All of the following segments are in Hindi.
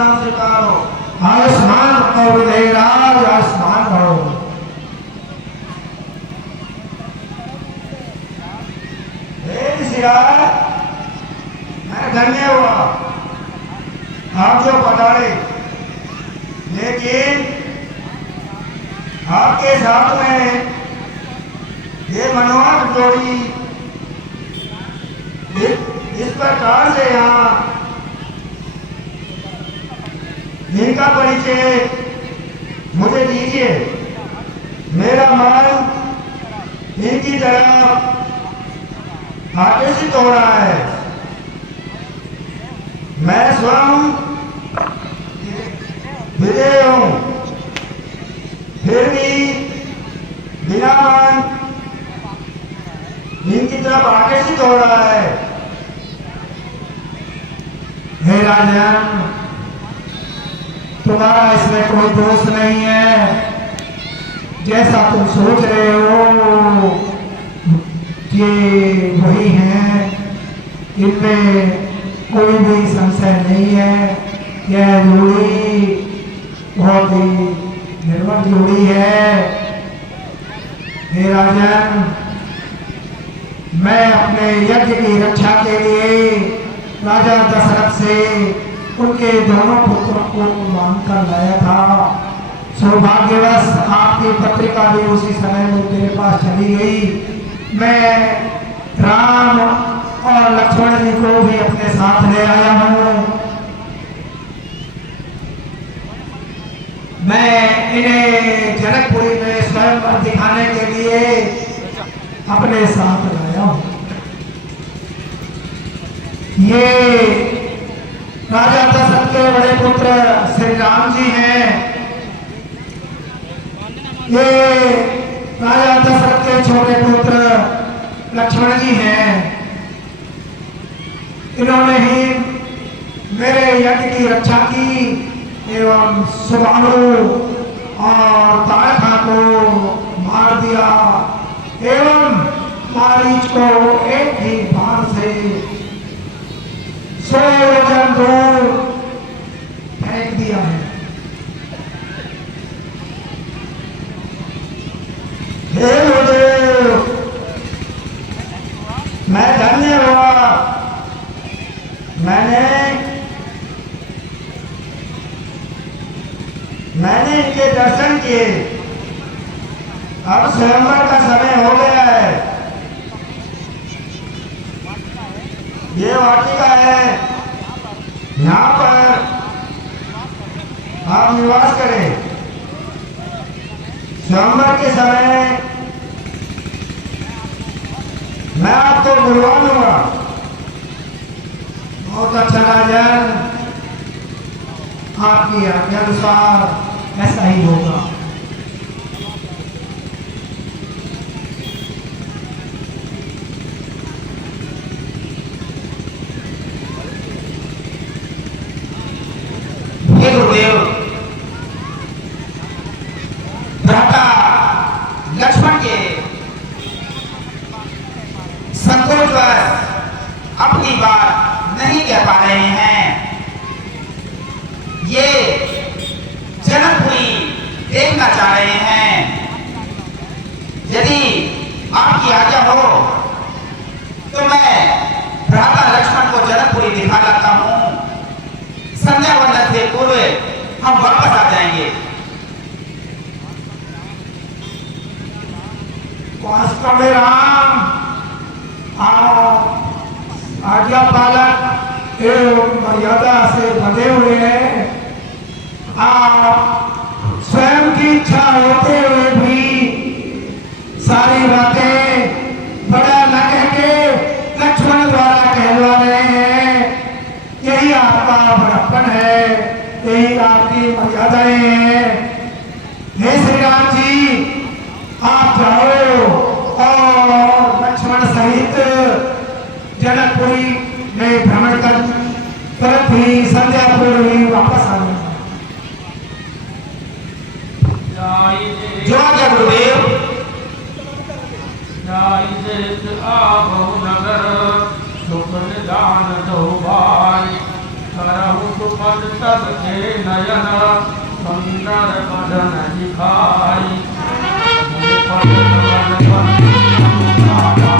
नाम स्वीकारो। आयुष्मान भव विदेहराज, आयुष्मान भव। मैं धन्य हुआ आप जो पधारे, लेकिन आपके साथ में ये मनोहर जोड़ी इस प्रकार से यहाँ इनका परिचय मुझे दीजिए। मेरा मन इनकी तरफ आकर्षित हो रहा है। मैं स्वयं विधेय हूं, फिर भी बिना मन इनकी तरफ आकर्षित हो रहा है। हे राजन, तुम्हारा इसमें कोई दोष नहीं है। जैसा तुम सोच रहे हो ये वही है, इनमें कोई भी संशय नहीं है। यह जोड़ी बहुत ही निर्मल जोड़ी है। हे राजन, मैं अपने यज्ञ की रक्षा के लिए राजा दशरथ से उनके दोनों पुत्रों को मांगकर लाया था। सौभाग्यवश आपकी पत्रिका भी उसी समय में मेरे पास चली गई। मैं राम और लक्ष्मण जी को भी अपने साथ ले आया हूँ। मैं इन्हें जनकपुरी में स्वयं दिखाने के लिए अपने साथ लाया हूँ। ये राजा दशरथ के बड़े पुत्र श्री राम जी हैं। ये राजा दशरथ के छोटे पुत्र लक्ष्मण जी हैं। इन्होंने ही मेरे यज्ञ की रक्षा की एवं सुबाणु और ताड़का को मार दिया एवं मारीच को एक ही बाण से 100 योजन दूर फेंक दिया है। हे गुरुदेव, मैं धन्य हुआ। मैंने इनके दर्शन किए। अब स्वयंवर का समय हो गया है। ये वाटिका है, यहाँ पर आप निवास करें। स्वयंवर के समय मैं आपको बुलवा लूंगा। बहुत अच्छा राजन, आपकी आज्ञा अनुसार ऐसा ही होगा। हे गुरुदेव, भ्राता लक्ष्मण के संकोचवश अपनी बात नहीं कह पा रहे हैं। ये जनकपुरी देखना चाह रहे हैं। यदि आपकी आज्ञा हो तो मैं भ्राता लक्ष्मण को जनकपुरी दिखा लाता हूँ। संध्या वंदन से पूर्व हम वापस आ जाएंगे। वास्तव में राम आज्ञा पालक एवं मर्यादा से बंधे हुए हैं। आप स्वयं की इच्छा होते हुए भी सारी बातें बड़ा न कह के लक्ष्मण द्वारा कहलवा रहे हैं। यही आपका बड़प्पन है, यही आपकी मर्यादाएं हैं। हे श्री राम जी, आप जाओ और लक्ष्मण सहित जनकपुरी में भ्रमण कर तुरंत ही संध्या पूर्व ही वापस आ जाए। जो आज्ञा गुरुदेव। नगर सुख निदान दो भाई करहु सुखद सबके नयन सुंदर बदन दिखाई मुखद कमल बंदना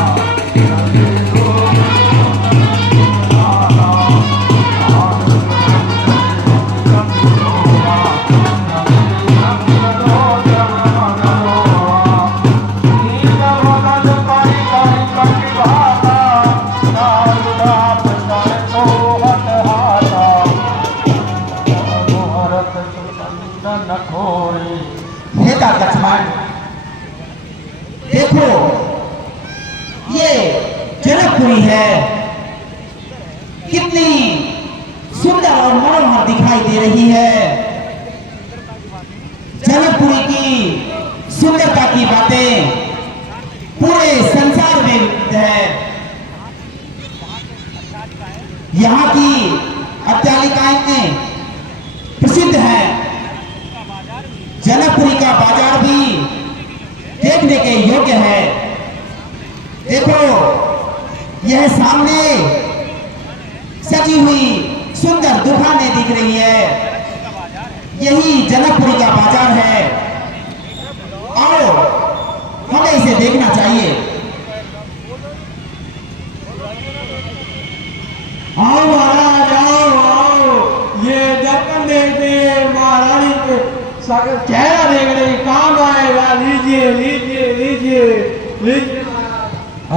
नेता लक्ष्मण, देखो ये जनकपुरी है, कितनी सुंदर और मनोहर दिखाई दे रही है। जनकपुरी की सुंदरता की बातें पूरे संसार में है। यहाँ की अट्टालिकाएं प्रसिद्ध है। जनकपुरी का बाजार भी देखने के योग्य है। देखो यह सामने सजी हुई सुंदर दुकानें दिख रही है, यही जनकपुरी का बाजार है। आओ हमें इसे देखना चाहिए। आओ महाराज आओ, ये दर्पण देखते महारानी के चेहरा देख रही, काम आएगा, लीजिए लीजिए लीजिए लीजिए।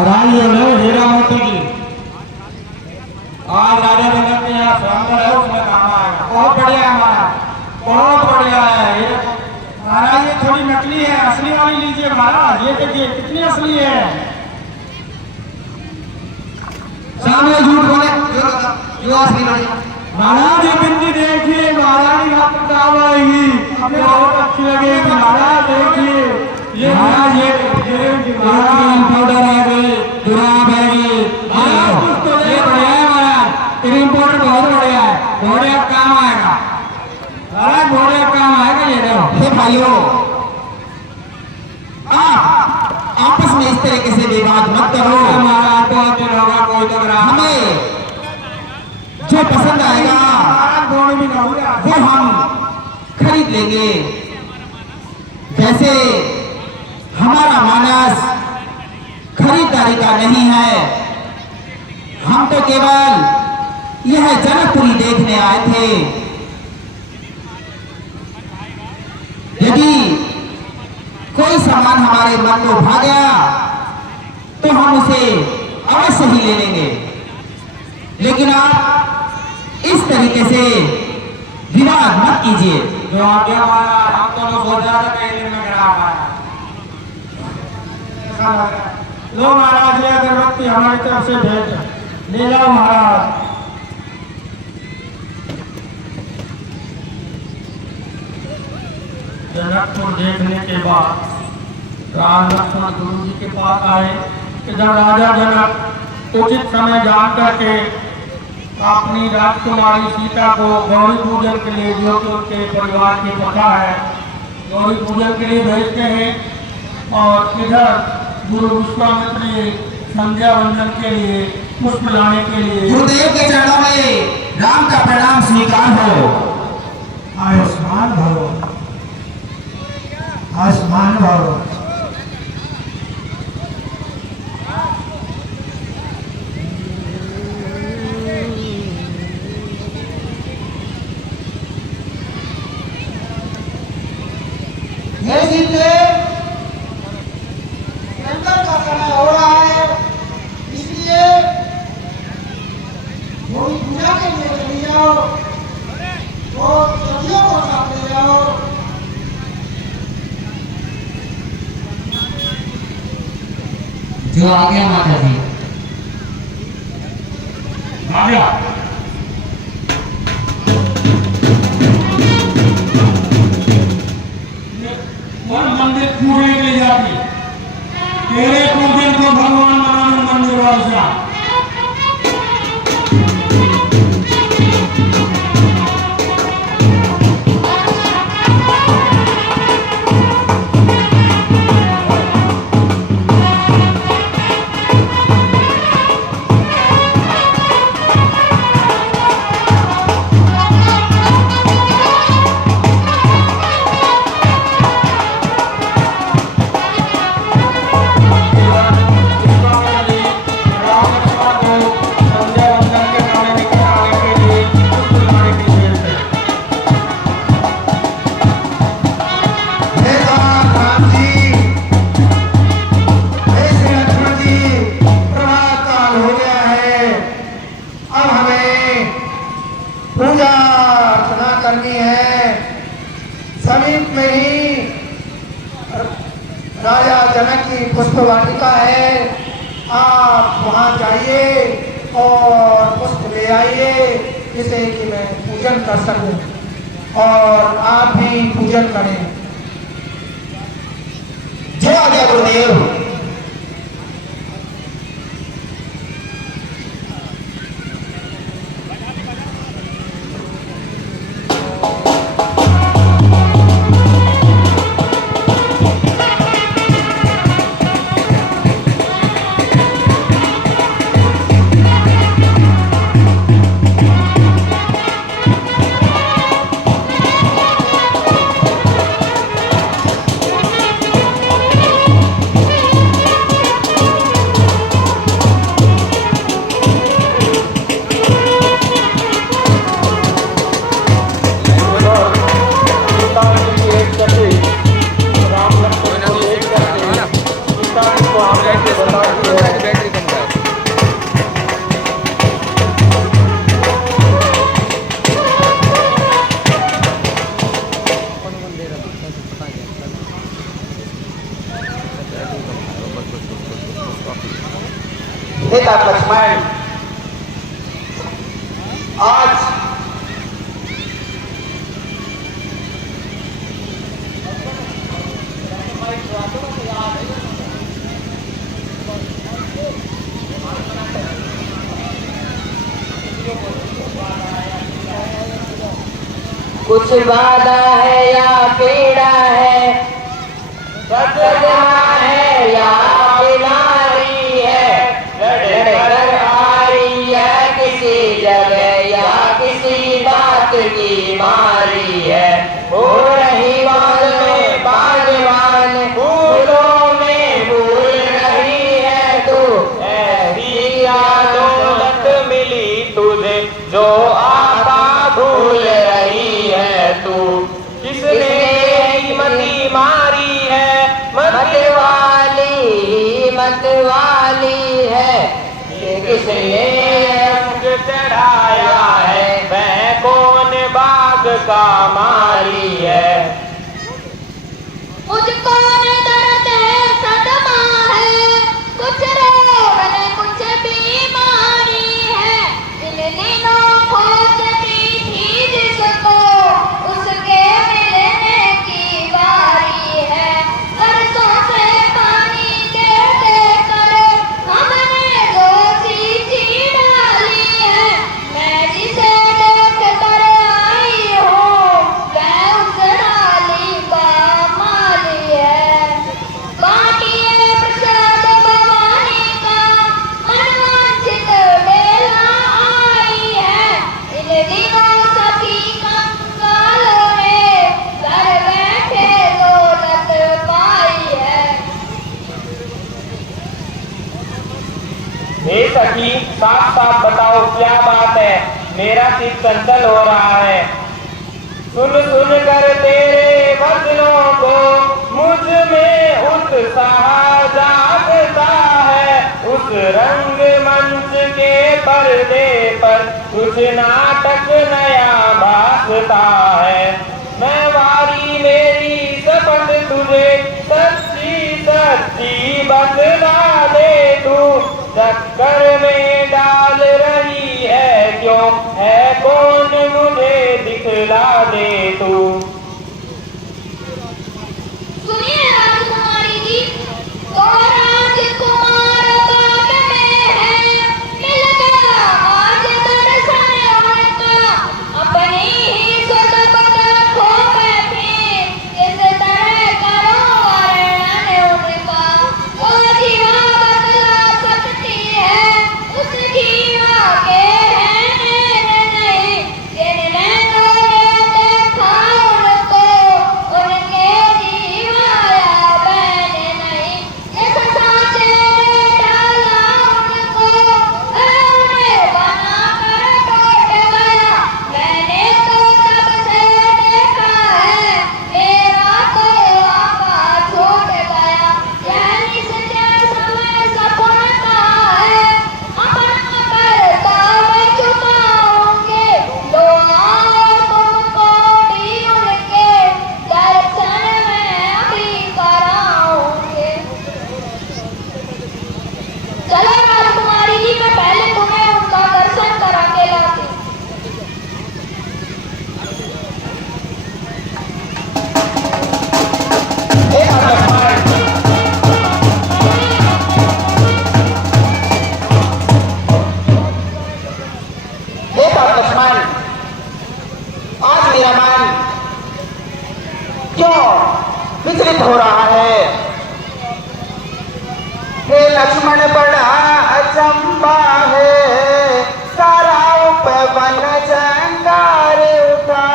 रानी लो हीरा मोती की आज राजा जनक के यहाँ स्वयंवर है, उसमें काम आएगा। बहुत बढ़िया है महाराज, बहुत बढ़िया है। ये महाराज ये थोड़ी नकली है, असली वाली लीजिए महाराज। ये देखिए कितनी असली है। सामने झूठ बोले जो असली वाली। महाराज ये बिंदी देखिए, महारानी आपको काम आएगी, हमें बहुत अच्छी लगेगी। महाराज देखिए ये महाराज ये क्रीम पाउडर आ गई, गुलाब आएगी। ये बढ़िया है महाराज, क्रीम पाउडर बहुत बढ़िया है, बढ़िया काम आएगा महाराज, बढ़िया काम आएगा। ये देखो हे भाइयों, आप आपस में इस तरीके से विवाद मत करो। महाराज बहुत दिन होगा कोई तो रहा हमें जो पसंद आएगा वो हम खरीद लेंगे। वैसे हमारा मानस खरीदारी का नहीं है, हम तो केवल यह जनकपुरी देखने आए थे। यदि कोई सामान हमारे मन को भा गया तो हम उसे अवश्य ही ले लेंगे, लेकिन आप इस तरीके से विवाद मत कीजिए। जो आगे महाराज, हम तो लोग सोच रहे थे कई दिन में गिरा हमारा। लो महाराज ये अगरबत्ती हमारी तरफ से भेंट ले जाओ महाराज। जनकपुर देखने के बाद राम लक्ष्मण गुरु जी के पास आए कि जब राजा जनक उचित समय जान करके अपनी राजकुमारी सीता को गौरी पूजन के लिए, जो कि उनके परिवार की प्रथा है, गौरी पूजन के लिए भेजते हैं। और इधर गुरु विश्वामित्र जी संध्या वंदन के लिए, पुष्प लाने के लिए। गुरुदेव के चरणों में राम का प्रणाम स्वीकार हो। आयुष्मान भव, आयुष्मान भव। हे सीते, लंगर का समय हो रहा है, इसलिए थोड़ी पूजा के लिए चली जाओ और सब्जियों को साथ ले जाओ। जो आ गया माता जी। आ गया। और मंदिर पूजने के लिए जाती, तेरे पूजन को भगवान मनाने मंदिर वाला। पूजा अर्चना करनी है। समीप में ही राजा जनक की पुष्प वाटिका है, आप वहाँ जाइए और पुष्प ले आइए जिसे कि मैं पूजन कर सकूं और आप भी पूजन करें। जो आज्ञा गुरुदेव। पिता लक्ष्मण, आज कुछ वादा है या पीड़ा है, सदमा है या बीमारी है, लड़कर आ रही है किसी जगह या किसी बात की मारी है। हो रही बाल में बागवान, फूलों में फूल रही है तू, ऐसी दौलत मिली तुझे जो आपा भूल रही है तू। किसने मती मारी है, मत वाली है, किसने अंग चढ़ाया है, वह कौन बाग का माली है। मुझको दर्द है, सदमा है, कुछ रोग है, कुछ बीमारी है। इन दिनों खोजती थी जिसको, उसके मिलने की बारी है। बरसों से पानी देते कर हमने दोषी चीड़ डाली है। मैं जिसे देख कर आई हूँ वह उस डाली का माली है। बाटिए प्रसाद भवानी का मनवांछित बेला आई है। इन दिनों सखी कंकालों ने घर बैठे दौलत पाई है। हे सखी, साफ साफ बताओ क्या बात है, मेरा चित्त चंचल हो रहा है। सुन सुन कर तेरे वचनों को मुझ में उत्साह जागता है। उस रंग मंच के पर्दे पर कुछ नाटक नया भासता है। मैं वारी मेरी शपथ तुझे सच्ची सच्ची बतला दे तू, चक्कर में डाल रही है क्यों, है कौन मुझे दिखला दे तू। सुनिए राजकुमारी जी, तो राजकुमार बाग में है, मिल गया आज दर्शन उनका। अपनी ही सुध खो बैठी, किस तरह करो वर्णन उनका। वो जीवा बतला सकती है, उस जीवा के है नैन नहीं, जिन नैनों ने देखा उनको, उनके जीवा या बहन नहीं। ये तेरा मन क्यों विचलित हो रहा है? हे लक्ष्मण बड़ा अचंबा है, सारा उपवन जंगार उठा,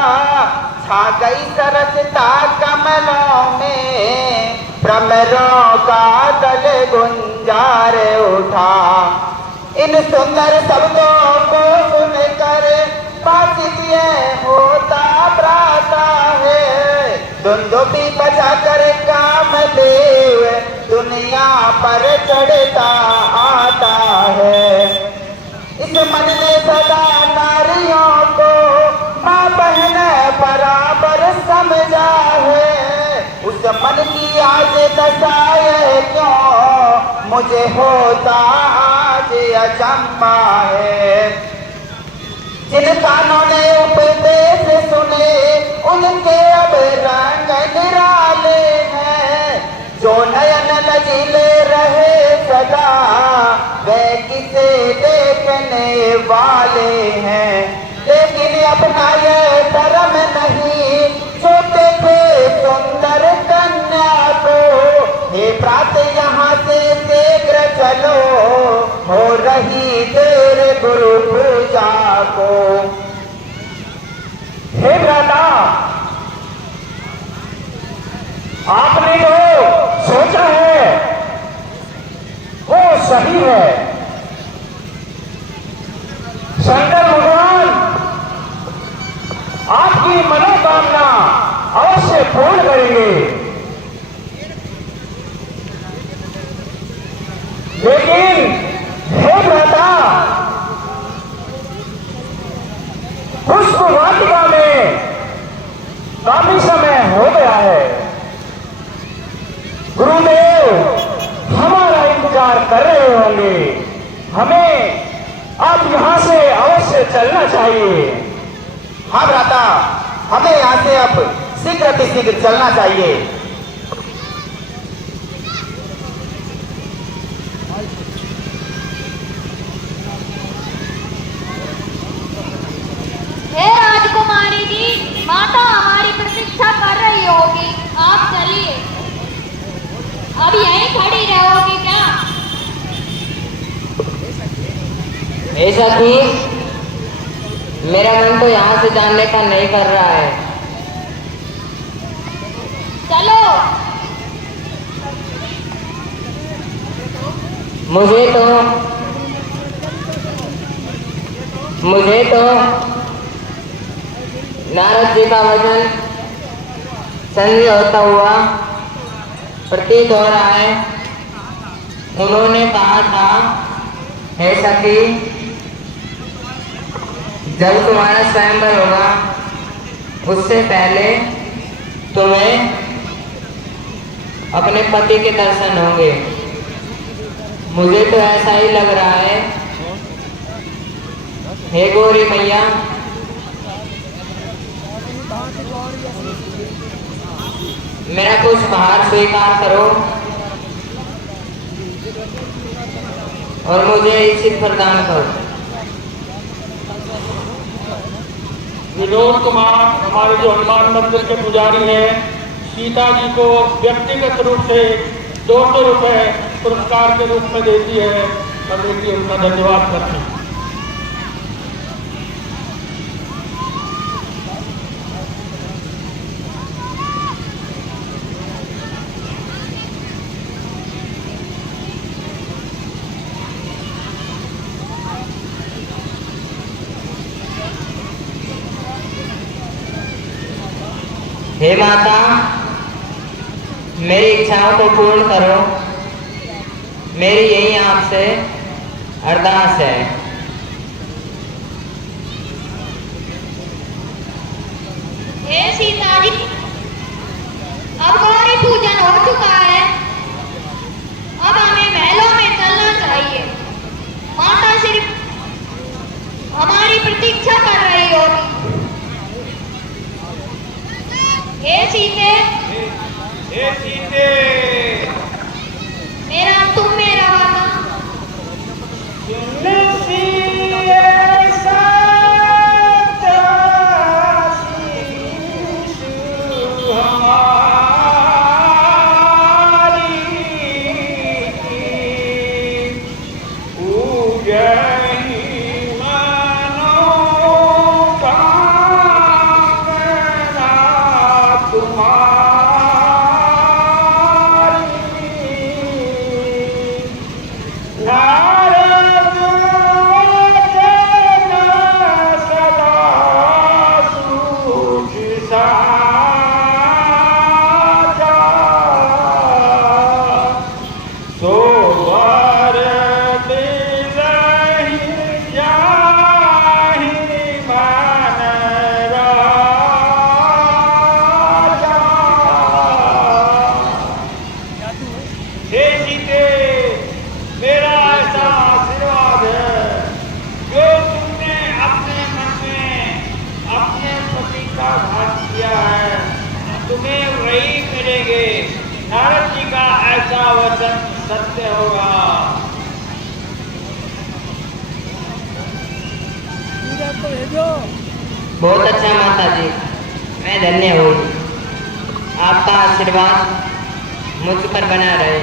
छा गई सरसता कमलों में, भ्रमरों का दल गुंजार उठा। इन सुंदर शब्दों को सुनकर बातचीत ये होता प्राता है, दुंदुभी बजाकर कामदेव दुनिया पर चढ़ता आता है। इस मन ने सदा नारियों को माँ बहन बराबर समझा है, उस मन की आज दशा है क्यों मुझे होता आज अचंबा है। जिन कानों ने उपदेश सुने उनके अब रंग निराले हैं, जो नयन लजीले रहे सदा वे किसे देखने वाले हैं। लेकिन अपना ये धर्म नहीं जो देखे सुंदर कन्या को, हे प्रात यहाँ से शीघ्र चलो, हो रही देर गुरु पूजा को। हे भ्राता, आपने जो सोचा है वो सही है। शंकर भगवान आपकी मनोकामना अवश्य पूर्ण करेंगे, लेकिन हे भ्राता, पुष्प वाटिका में काफी समय हो गया है। गुरुदेव हमारा इंतजार कर रहे होंगे, हमें आप यहाँ से अवश्य चलना चाहिए। हाँ भ्राता, हमें यहाँ से अब शीघ्र चलना चाहिए। हे राजकुमारी जी, माता हमारी प्रतीक्षा कर रही होगी, आप चलिए। अब यहीं खड़ी रहोगी क्या? ऐसा थी, मेरा मन तो यहाँ से जाने का नहीं कर रहा है। चलो। मुझे तो नारद जी का वचन संधि होता हुआ प्रतीत हो रहा है। उन्होंने कहा था, हे सखी, जब तुम्हारा स्वयंवर होगा उससे पहले तुम्हें अपने पति के दर्शन होंगे। मुझे तो ऐसा ही लग रहा है। हे गौरी मैया, मेरा कुछ भार स्वीकार करो और मुझे इच्छित प्रदान करो। विनोद कुमार हमारे जो हनुमान मंदिर के पुजारी हैं, सीता जी को व्यक्तिगत रूप से 200 रुपये पुरस्कार के रूप में देती है और देखिए उनका धन्यवाद करती है। हे माता, मेरी इच्छाओं को पूर्ण करो, मेरी यही आपसे अरदास है। हे सीता जी, अब गौरी पूजन हो चुका है, अब हमें महलों में चलना चाहिए। माता सिर्फ हमारी प्रतीक्षा कर रही होगी। हे सीते, मेरा तुम मेरा वादा। तुलसी ऐसा दासी घात किया है, तुम्हें वही मिलेंगे। नारद जी का ऐसा वचन सत्य होगा। बहुत अच्छा माता जी, मैं धन्य हूँ। आपका आशीर्वाद मुझ पर बना रहे।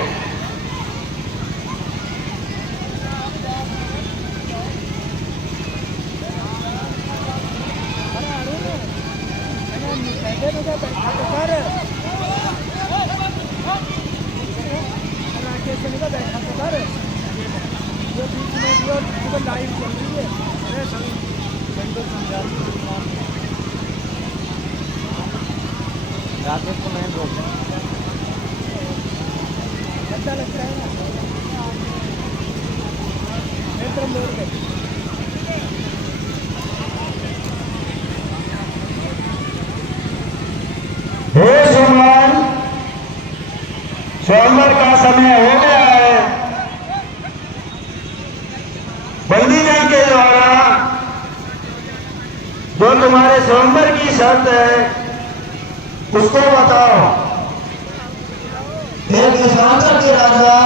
राकेश को मैं बोल हे सुमन, स्वयंवर का समय हो गया है। बंदी जन के द्वारा जो तुम्हारे स्वयंवर की शर्त है उसको बताओ। एक देशांतर के राजा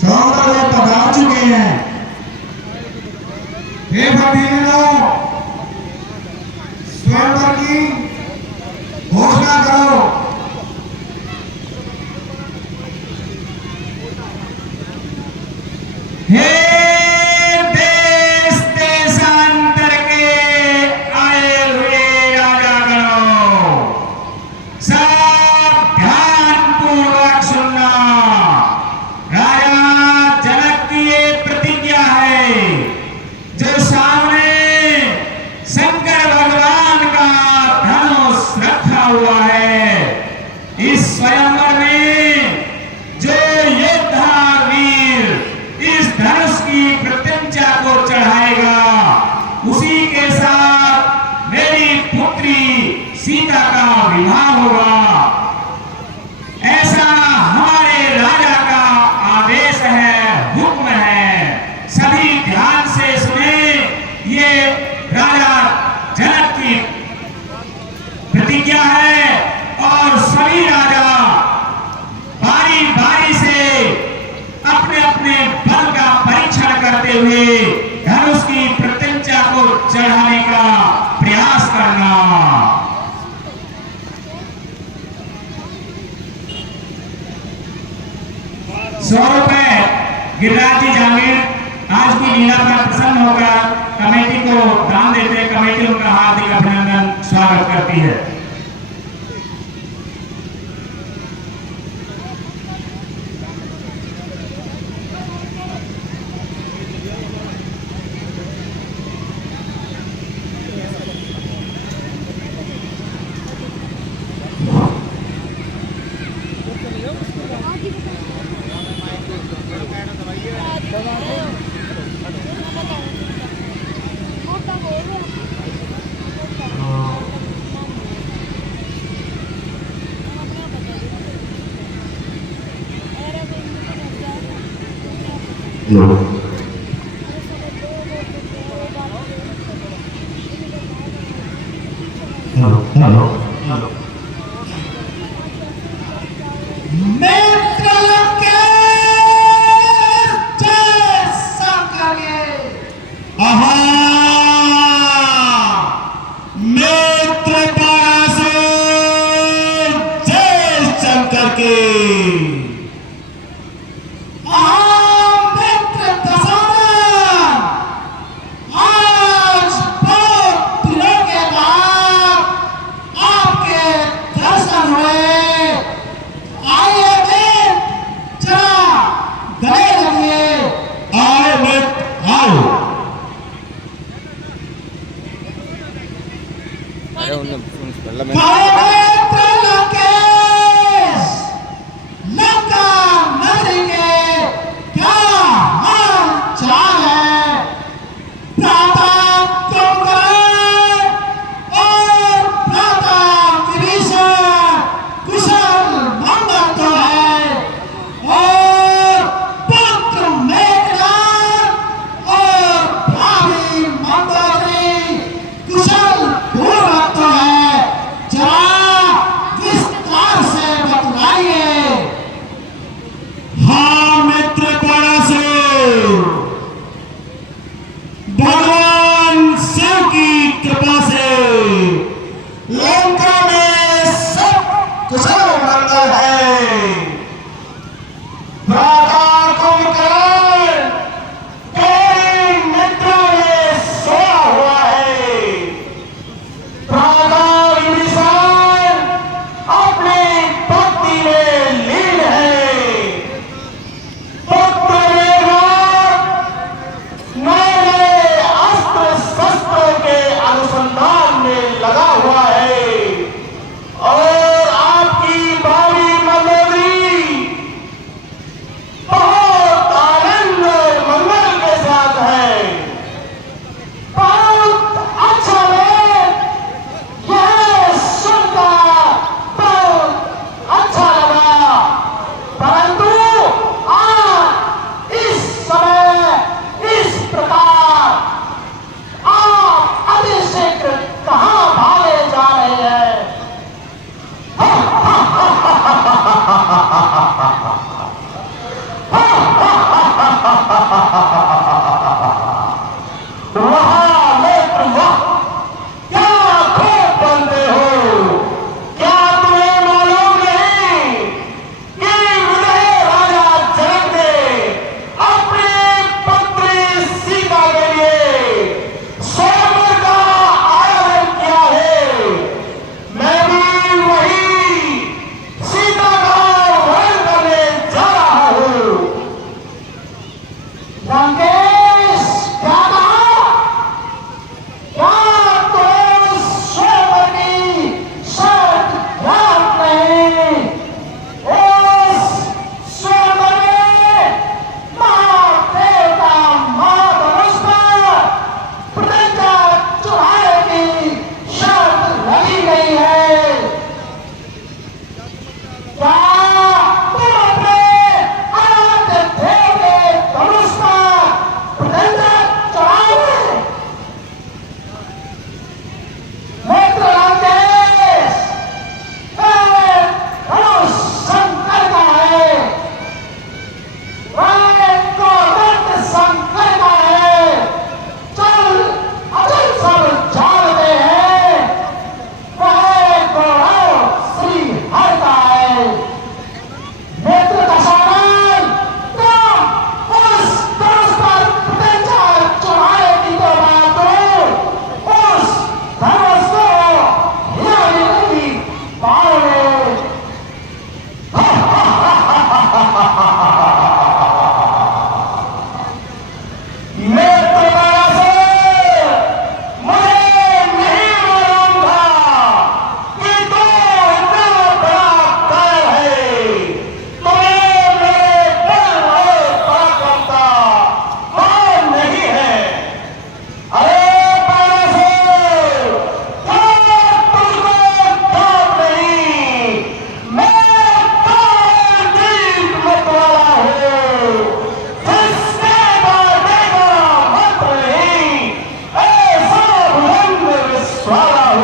स्वयंवर में पधार चुके हैं। हे भक्तजनों, स्वयंवर की घोषणा करो। हे देश देशांतर के आए हुए राजागणों, सब ध्यानपूर्वक सुनना। राजा जनक की ये प्रतिज्ञा है जो सामने शंकर भगवान का धनुष रखा हुआ है। इस स्वयंवर में जो योद्धा वीर इस धनुष की प्रत्यंचा को चढ़ाएगा, उसी के साथ मेरी पुत्री सीता का विवाह होगा। ऐसा हमारे राजा का आदेश है, हुक्म है। सभी ध्यान से सुने। ये राजा जनक की प्रतिज्ञा है और सभी राजा बारी बारी से अपने अपने बल का परीक्षण करते हुए धनुष की प्रत्यंचा को चढ़ाने का प्रयास करना। 100 रुपए गिरिराज जी जागीर आज की लीला पर प्रसन्न होकर कमेटी को दान देते। कमेटी उनका हार्दिक अभिनंदन स्वागत करती है। कुशल पूर्वक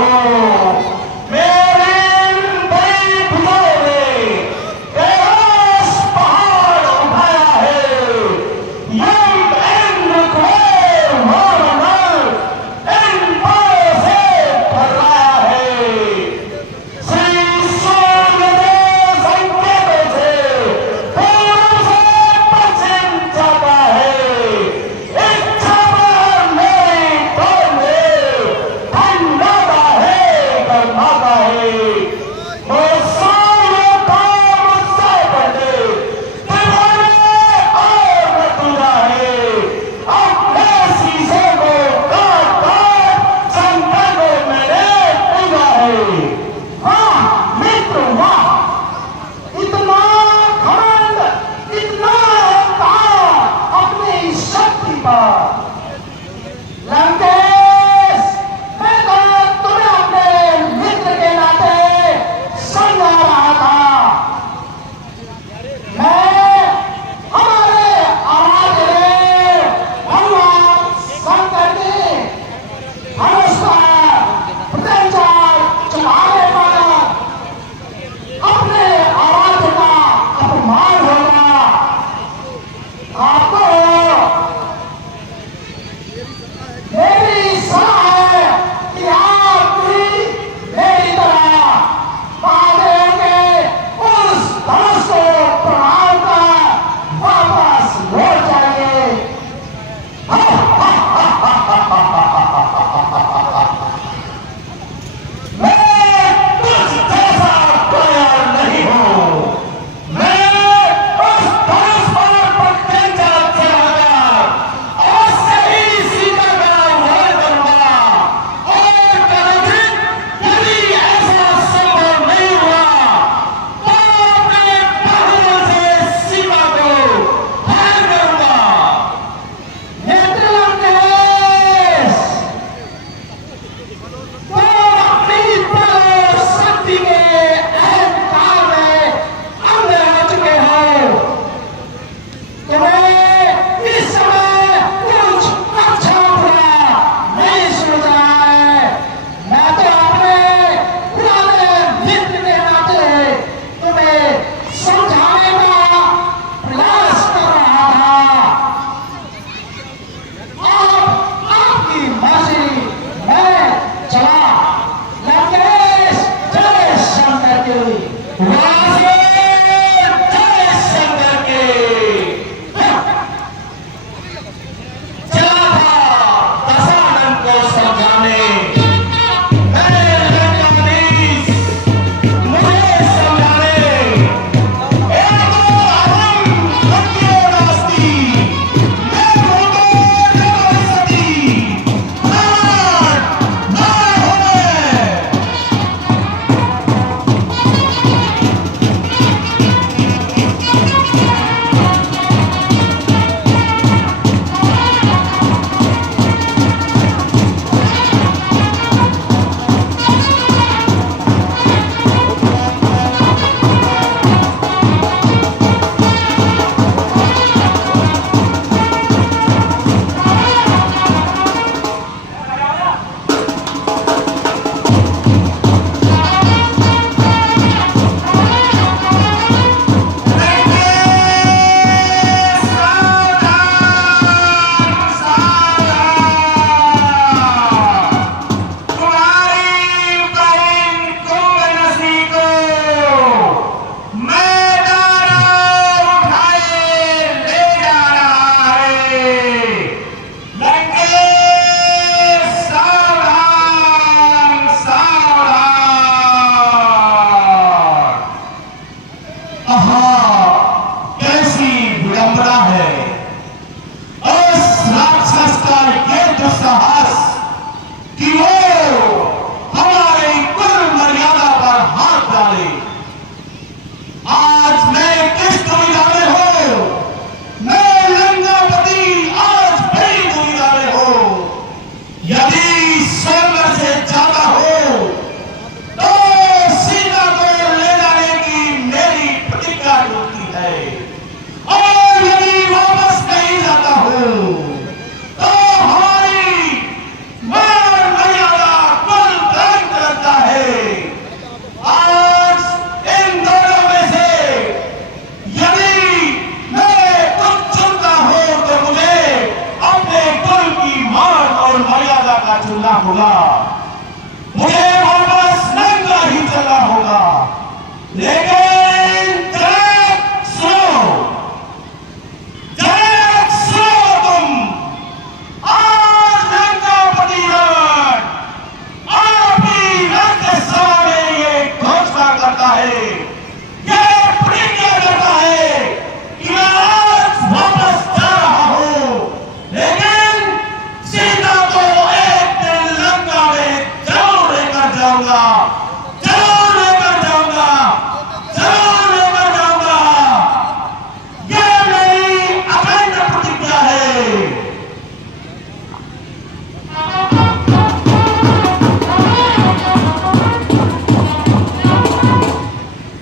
हो